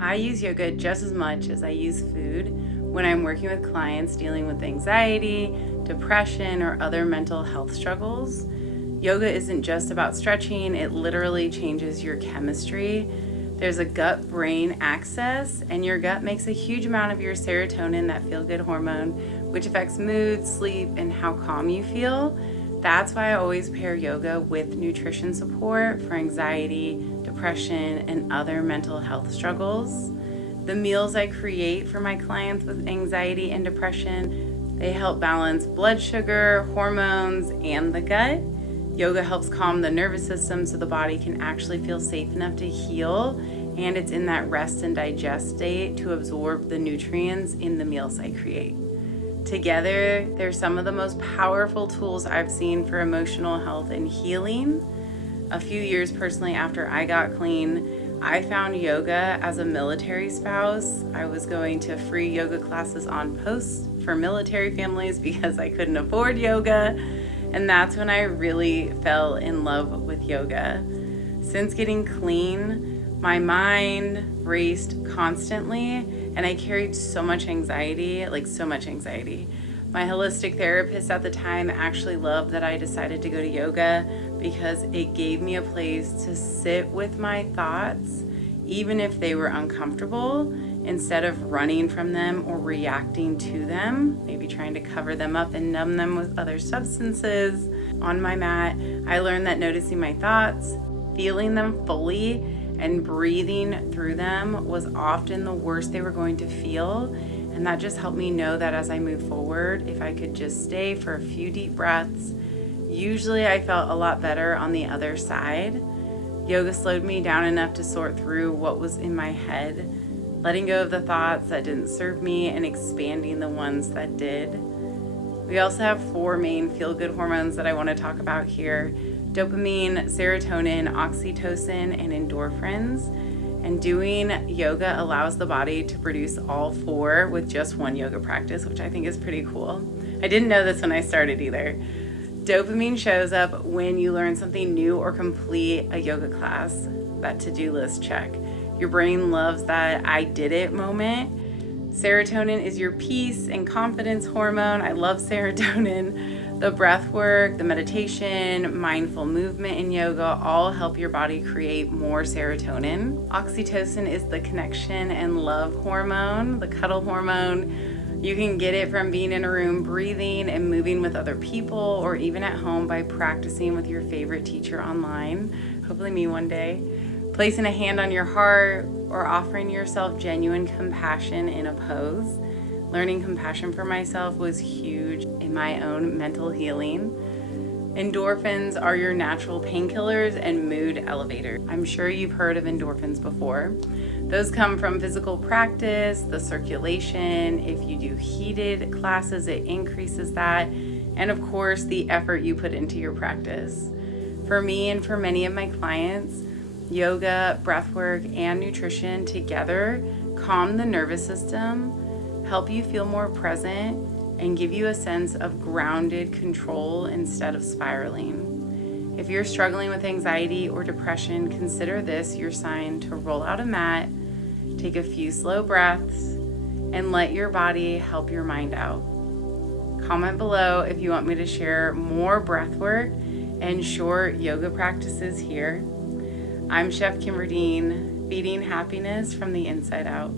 I use yoga just as much as I use food when I'm working with clients dealing with anxiety, depression, or other mental health struggles. Yoga isn't just about stretching, it literally changes your chemistry. There's a gut-brain axis, and your gut makes a huge amount of your serotonin, that feel-good hormone, which affects mood, sleep, and how calm you feel. That's why I always pair yoga with nutrition support for anxiety, depression, and other mental health struggles. The meals I create for my clients with anxiety and depression, they help balance blood sugar, hormones, and the gut. Yoga helps calm the nervous system so the body can actually feel safe enough to heal, and it's in that rest and digest state to absorb the nutrients in the meals I create. Together, they're some of the most powerful tools I've seen for emotional health and healing. A few years personally after I got clean, I found yoga as a military spouse. I was going to free yoga classes on post for military families because I couldn't afford yoga. And that's when I really fell in love with yoga. Since getting clean, my mind raced constantly, and I carried so much anxiety. My holistic therapist at the time actually loved that I decided to go to yoga because it gave me a place to sit with my thoughts, even if they were uncomfortable, instead of running from them or reacting to them, maybe trying to cover them up and numb them with other substances. On my mat, I learned that noticing my thoughts, feeling them fully, and breathing through them was often the worst they were going to feel. And that just helped me know that as I move forward, if I could just stay for a few deep breaths, usually I felt a lot better on the other side. Yoga slowed me down enough to sort through what was in my head, letting go of the thoughts that didn't serve me and expanding the ones that did. We also have 4 main feel-good hormones that I want to talk about here: dopamine, serotonin, oxytocin, and endorphins. And doing yoga allows the body to produce all 4 with just one yoga practice, which I think is pretty cool. I didn't know this when I started either. Dopamine shows up when you learn something new or complete a yoga class, that to-do list check. Your brain loves that I did it moment. Serotonin is your peace and confidence hormone. I love serotonin. The breath work, the meditation, mindful movement in yoga all help your body create more serotonin. Oxytocin is the connection and love hormone, the cuddle hormone. You can get it from being in a room, breathing and moving with other people, or even at home by practicing with your favorite teacher online. Hopefully me one day. Placing a hand on your heart or offering yourself genuine compassion in a pose. Learning compassion for myself was huge in my own mental healing. Endorphins are your natural painkillers and mood elevators. I'm sure you've heard of endorphins before. Those come from physical practice, the circulation. If you do heated classes, it increases that. And of course, the effort you put into your practice. For me and for many of my clients, yoga, breathwork, and nutrition together calm the nervous system, help you feel more present, and give you a sense of grounded control instead of spiraling. If you're struggling with anxiety or depression, consider this your sign to roll out a mat, take a few slow breaths, and let your body help your mind out. Comment below if you want me to share more breathwork and short yoga practices here. I'm Chef Kimber, feeding happiness from the inside out.